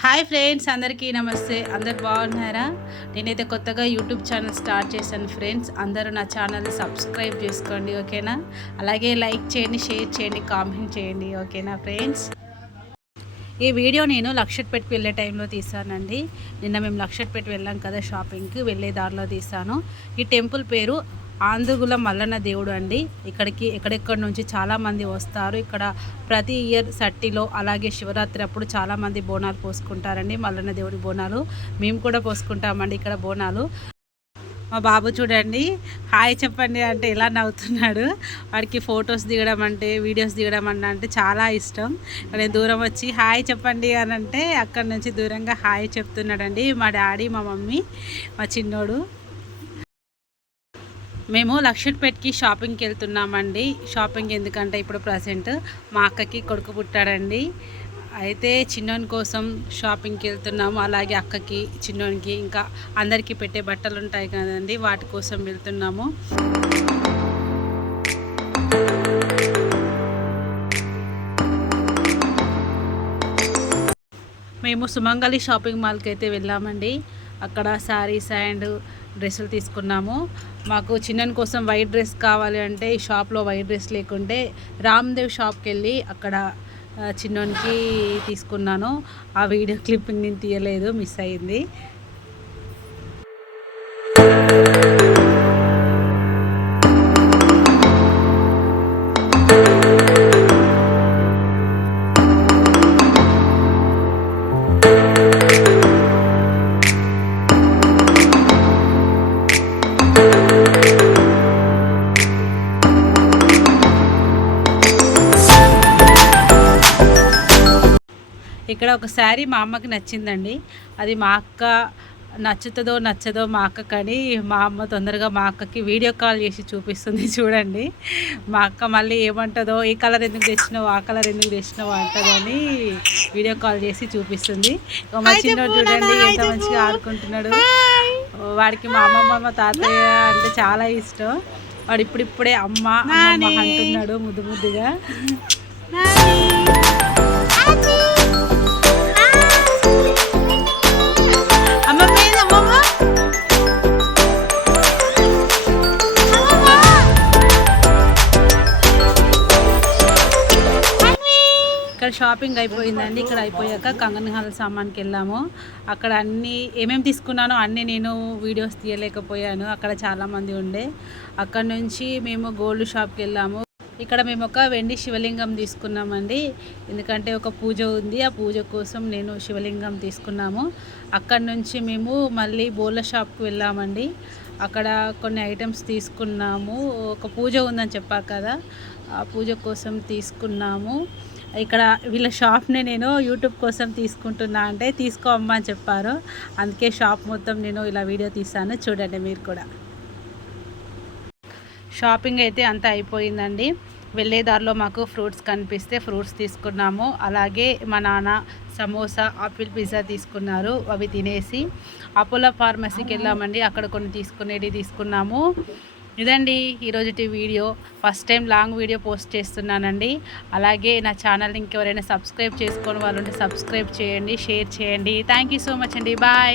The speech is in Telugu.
హాయ్ ఫ్రెండ్స్, అందరికీ నమస్తే. అందరు బాగున్నారా? నేనైతే కొత్తగా యూట్యూబ్ ఛానల్ స్టార్ట్ చేశాను ఫ్రెండ్స్. అందరూ నా ఛానల్ని సబ్స్క్రైబ్ చేసుకోండి, ఓకేనా? అలాగే లైక్ చేయండి, షేర్ చేయండి, కామెంట్ చేయండి, ఓకేనా ఫ్రెండ్స్? ఈ వీడియో నేను లక్షట్పేటకి వెళ్ళే టైంలో తీసానండి. నిన్న మేము లక్షట్పేట వెళ్ళాం కదా షాపింగ్కి, వెళ్ళే దారిలో తీసాను. ఈ టెంపుల్ పేరు ఆంధ్రగుల మల్లన్న దేవుడు అండి. ఇక్కడికి ఎక్కడెక్కడి నుంచి చాలామంది వస్తారు. ఇక్కడ ప్రతి ఇయర్ సట్టిలో అలాగే శివరాత్రి అప్పుడు చాలామంది బోనాలు పోసుకుంటారండి. మల్లన్న దేవుడి బోనాలు మేము కూడా పోసుకుంటామండి ఇక్కడ బోనాలు. మా బాబు చూడండి, హాయ్ చెప్పండి అంటే ఎలా నవ్వుతున్నాడు. వాడికి ఫొటోస్ దిగడం అంటే, వీడియోస్ దిగడం అంటే చాలా ఇష్టం. నేను దూరం వచ్చి హాయ్ చెప్పండి అని అంటే అక్కడి నుంచి దూరంగా హాయ్ చెప్తున్నాడండి. మా డాడీ, మా మమ్మీ, మా చిన్నోడు. మేము లక్షట్పేటకి షాపింగ్కి వెళ్తున్నామండి. షాపింగ్ ఎందుకంటే ఇప్పుడు ప్రజెంట్ మా అక్కకి కొడుకు పుట్టాడండి. అయితే చిన్నోని కోసం షాపింగ్కి వెళ్తున్నాము. అలాగే అక్కకి, చిన్నోనికి, ఇంకా అందరికీ పెట్టే బట్టలు ఉంటాయి కదండి, వాటి కోసం వెళ్తున్నాము. మేము సుమంగళి షాపింగ్ మాల్కి అయితే వెళ్ళామండి. అక్కడ శారీస్ అండ్ డ్రెస్సులు తీసుకున్నాము. మాకు చిన్నని కోసం వైట్ డ్రెస్ కావాలి అంటే ఈ షాప్లో వైట్ డ్రెస్ లేకుంటే రామ్దేవ్ షాప్కి వెళ్ళి అక్కడ చిన్నోనికి తీసుకున్నాను. ఆ వీడియో క్లిప్పింగ్ నేను తీయలేదు, మిస్ అయింది. ఇక్కడ ఒక శారీ మా అమ్మకి నచ్చిందండి. అది మా అక్క నచ్చుతుందో నచ్చదో మా అక్క, కానీ మా అమ్మ తొందరగా మా అక్కకి వీడియో కాల్ చేసి చూపిస్తుంది. చూడండి, మా అక్క మళ్ళీ ఏమంటుందో, ఈ కలర్ ఎందుకు తెచ్చినావు, ఆ కలర్ ఎందుకు తెచ్చినావు అంటదని వీడియో కాల్ చేసి చూపిస్తుంది. మా చిన్నోడు చూడండి ఎంత మంచిగా ఆడుకుంటున్నాడు. వాడికి మా అమ్మమ్మ, మా తాతయ్య అంటే చాలా ఇష్టం. వాడు ఇప్పుడిప్పుడే అమ్మ అమ్మ అంటున్నాడు ముద్దు ముద్దుగా. ఇక్కడ షాపింగ్ అయిపోయిందండి. ఇక్కడ అయిపోయాక కంగన్ హాల్ సామాన్కి వెళ్ళాము. అక్కడ అన్నీ ఏమేమి తీసుకున్నానో అన్నీ నేను వీడియోస్ తీయలేకపోయాను, అక్కడ చాలామంది ఉండే. అక్కడ నుంచి మేము గోల్డ్ షాప్కి వెళ్ళాము. ఇక్కడ మేము ఒక వెండి శివలింగం తీసుకున్నామండి. ఎందుకంటే ఒక పూజ ఉంది, ఆ పూజ కోసం నేను శివలింగం తీసుకున్నాము. అక్కడ నుంచి మేము మళ్ళీ బోళ్ళ షాప్కి వెళ్ళామండి. అక్కడ కొన్ని ఐటమ్స్ తీసుకున్నాము. ఒక పూజ ఉందని చెప్పా కదా, ఆ పూజ కోసం తీసుకున్నాము. ఇక్కడ వీళ్ళ షాప్ని నేను యూట్యూబ్ కోసం తీసుకుంటున్నా అంటే తీసుకోమ్మా అని చెప్పారు. అందుకే షాప్ మొత్తం నేను ఇలా వీడియో తీసాను, చూడండి మీరు కూడా. షాపింగ్ అయితే అంతా అయిపోయిందండి. వెళ్ళేదారిలో మాకు ఫ్రూట్స్ కనిపిస్తే ఫ్రూట్స్ తీసుకున్నాము. అలాగే మా నాన్న సమోసా, ఆపిల్ పిజ్జా తీసుకున్నారు. అవి తినేసి అపోలో ఫార్మసీకి వెళ్ళామండి. అక్కడ కొన్ని తీసుకునేవి తీసుకున్నాము. ఇదండి ఈరోజుటి video. First time long video post చేస్తున్నానండి. అలాగే నా ఛానల్ని ఇంకెవరైనా సబ్స్క్రైబ్ చేసుకోని వాళ్ళు ఉంటే సబ్స్క్రైబ్ చేయండి, షేర్ చేయండి. థ్యాంక్ యూ సో మచ్ అండి. బాయ్.